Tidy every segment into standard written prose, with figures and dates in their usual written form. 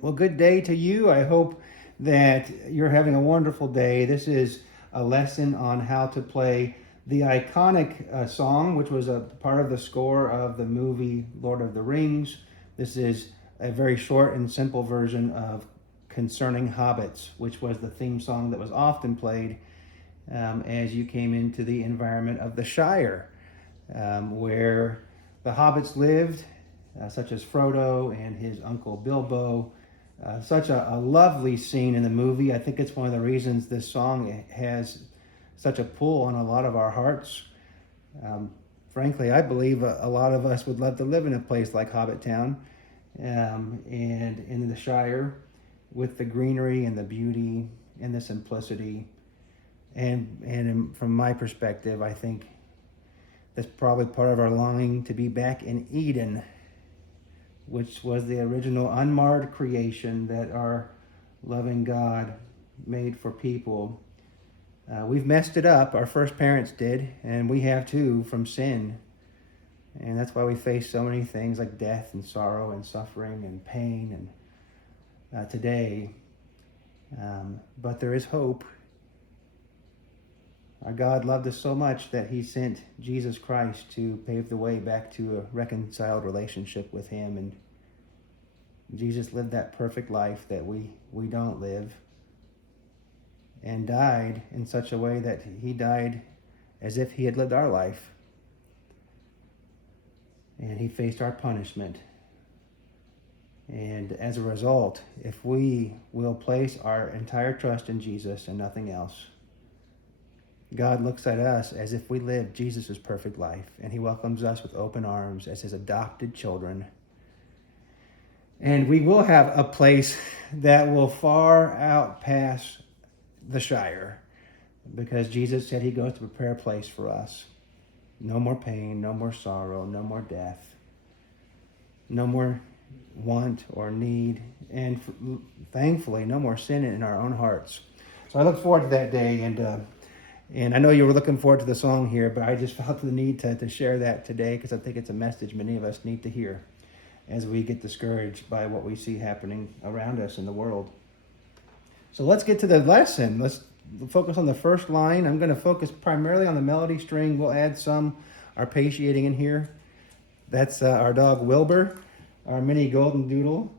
Well, good day to you. I hope that you're having a wonderful day. This is a lesson on how to play the iconic song, which was a part of the score of the movie Lord of the Rings. This is a very short and simple version of Concerning Hobbits, which was the theme song that was often played as you came into the environment of the Shire, where the hobbits lived, such as Frodo and his uncle Bilbo. Such a lovely scene in the movie. I think it's one of the reasons this song has such a pull on a lot of our hearts. Frankly, I believe a lot of us would love to live in a place like Hobbit Town and in the Shire, with the greenery and the beauty and the simplicity. From my perspective, I think that's probably part of our longing to be back in Eden, which was the original unmarred creation that our loving God made for people. We've messed it up. Our first parents did, and we have too, from sin. And that's why we face so many things like death and sorrow and suffering and pain and today. But there is hope. Our God loved us so much that he sent Jesus Christ to pave the way back to a reconciled relationship with him. And Jesus lived that perfect life that we don't live, and died in such a way that he died as if he had lived our life. And he faced our punishment. And as a result, if we will place our entire trust in Jesus and nothing else, God looks at us as if we lived Jesus' perfect life, and he welcomes us with open arms as his adopted children. And we will have a place that will far outpass the Shire, because Jesus said he goes to prepare a place for us. No more pain, no more sorrow, no more death, no more want or need, and thankfully, no more sin in our own hearts. So I look forward to that day, and I know you were looking forward to the song here, but I just felt the need to share that today, because I think it's a message many of us need to hear as we get discouraged by what we see happening around us in the world. So let's get to the lesson. Let's focus on the first line. I'm going to focus primarily on the melody string. We'll add some arpeggiating in here. That's our dog Wilbur, our mini golden doodle.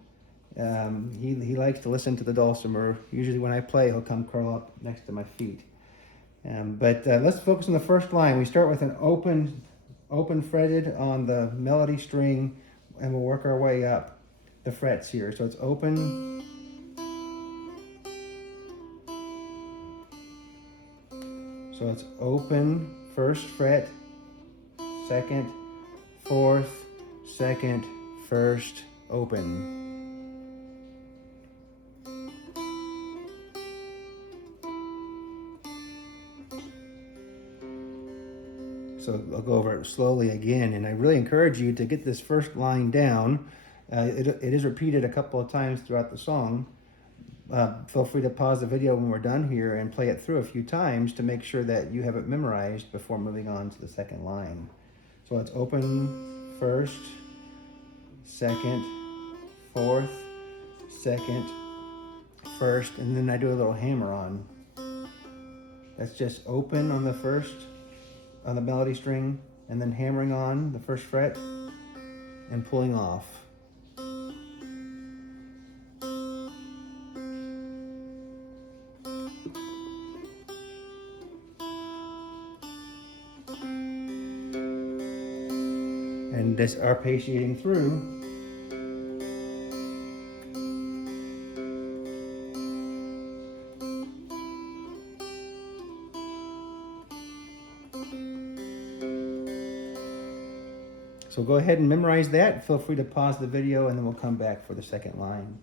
He likes to listen to the Dulcimer. Usually when I play, he'll come curl up next to my feet. But let's focus on the first line. We start with an open fretted on the melody string, and we'll work our way up the frets here. So it's open, so it's open, first fret, second, fourth, second, first, open. So I'll go over it slowly again, and I really encourage you to get this first line down. It is repeated a couple of times throughout the song. Feel free to pause the video when we're done here and play it through a few times to make sure that you have it memorized before moving on to the second line. So it's open, first, second, fourth, second, first, and then I do a little hammer on. That's just open on the first, on the melody string, and then hammering on the first fret and pulling off. and just arpeggiating through. So go ahead and memorize that. Feel free to pause the video and then we'll come back for the second line.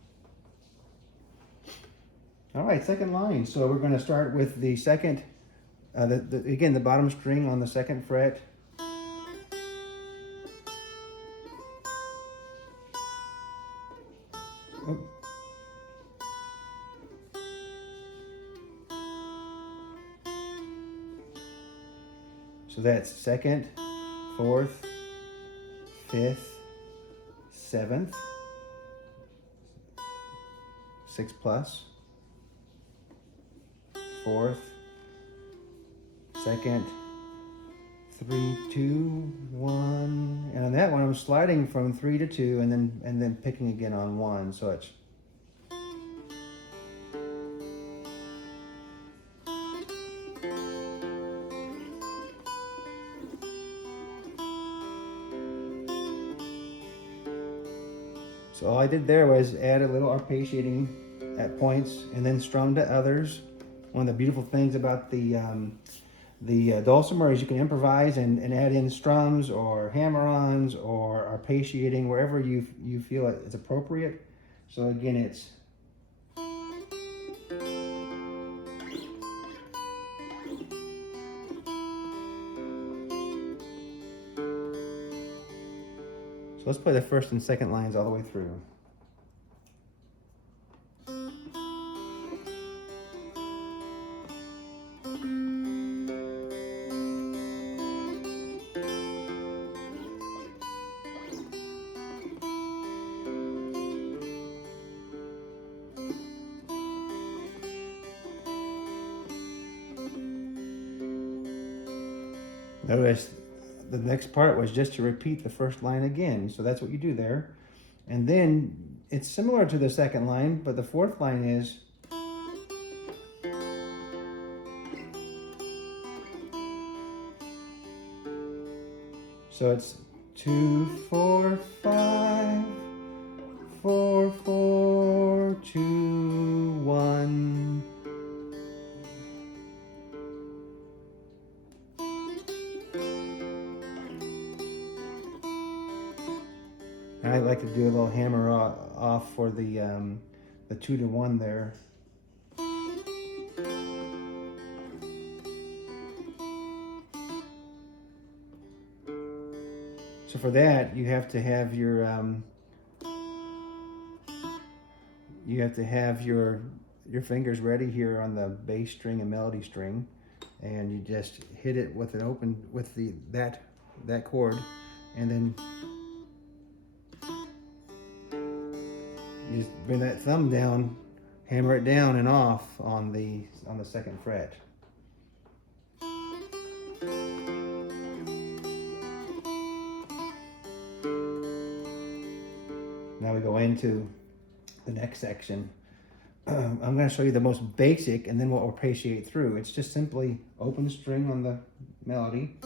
All right, second line. So we're going to start with the second, again, the bottom string on the second fret. Oh. So that's second, fourth, fifth, seventh, 6 plus, fourth, second, 3, 2, 1, and on that one I'm sliding from 3 to 2 and then picking again on 1, so it's so all I did there was add a little arpeggiating at points and then strum to others. One of the beautiful things about the Dulcimer is you can improvise and add in strums or hammer-ons or arpeggiating wherever you feel it's appropriate. So again, it's so let's play the first and second lines all the way through. Notice the next part was just to repeat the first line again. So that's what you do there. And then it's similar to the second line, but the fourth line is so it's 2, 4, 5, 4, 4, 2, 1. I like to do a little hammer off for the 2 to 1 there. So for that, you have to have your fingers ready here on the bass string and melody string, and you just hit it with that chord, and then you just bring that thumb down, hammer it down and off on the second fret. Now we go into the next section. I'm going to show you the most basic, and then we'll arpeggiate through. It's just simply open string on the melody,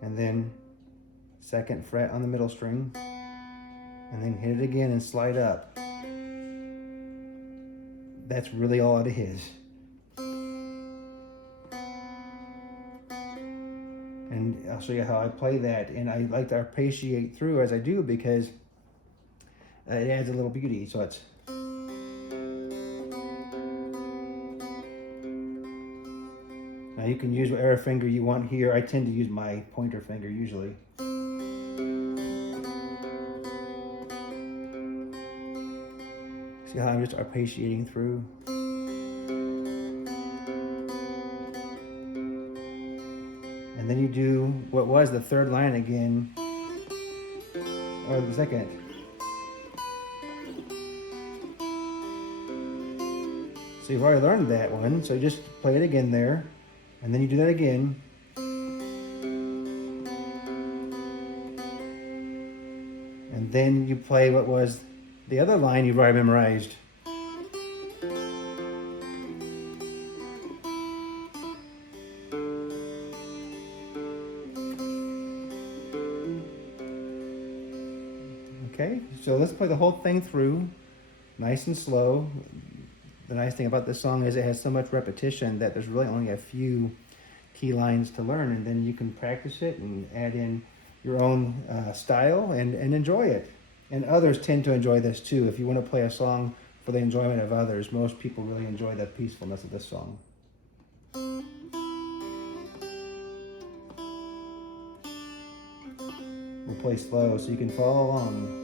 and then second fret on the middle string, and then hit it again and slide up. That's really all it is. And I'll show you how I play that, and I like to arpeggiate through as I do because it adds a little beauty. So it's now you can use whatever finger you want here. I tend to use my pointer finger usually. See how I'm just arpeggiating through? And then you do what was the third line again, or the second. So you've already learned that one, so just play it again there, and then you do that again. And then you play what was the other line you've already memorized. So let's play the whole thing through, nice and slow. The nice thing about this song is it has so much repetition that there's really only a few key lines to learn, and then you can practice it and add in your own style and enjoy it. And others tend to enjoy this too. If you want to play a song for the enjoyment of others, most people really enjoy the peacefulness of this song. We'll play slow so you can follow along.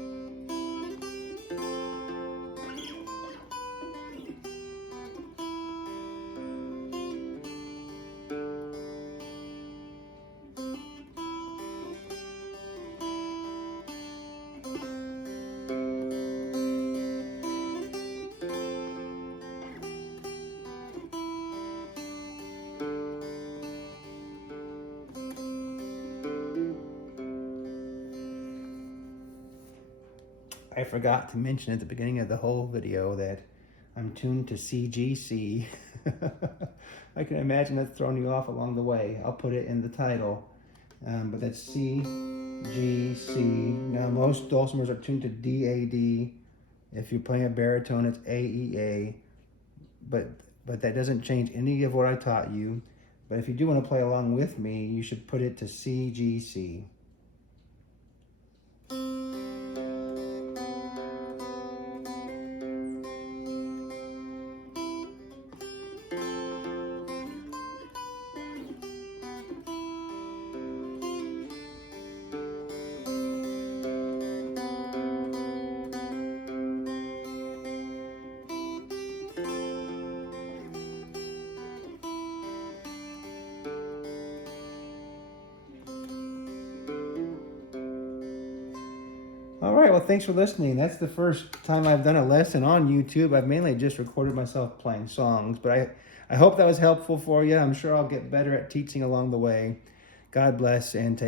I forgot to mention at the beginning of the whole video that I'm tuned to CGC. I can imagine that's throwing you off along the way. I'll put it in the title. But that's CGC. Now most dulcimers are tuned to DAD. If you're playing a baritone, it's AEA. But that doesn't change any of what I taught you. But if you do want to play along with me, you should put it to CGC. All right, well, thanks for listening. That's the first time I've done a lesson on YouTube. I've mainly just recorded myself playing songs, but I hope that was helpful for you. I'm sure I'll get better at teaching along the way. God bless and take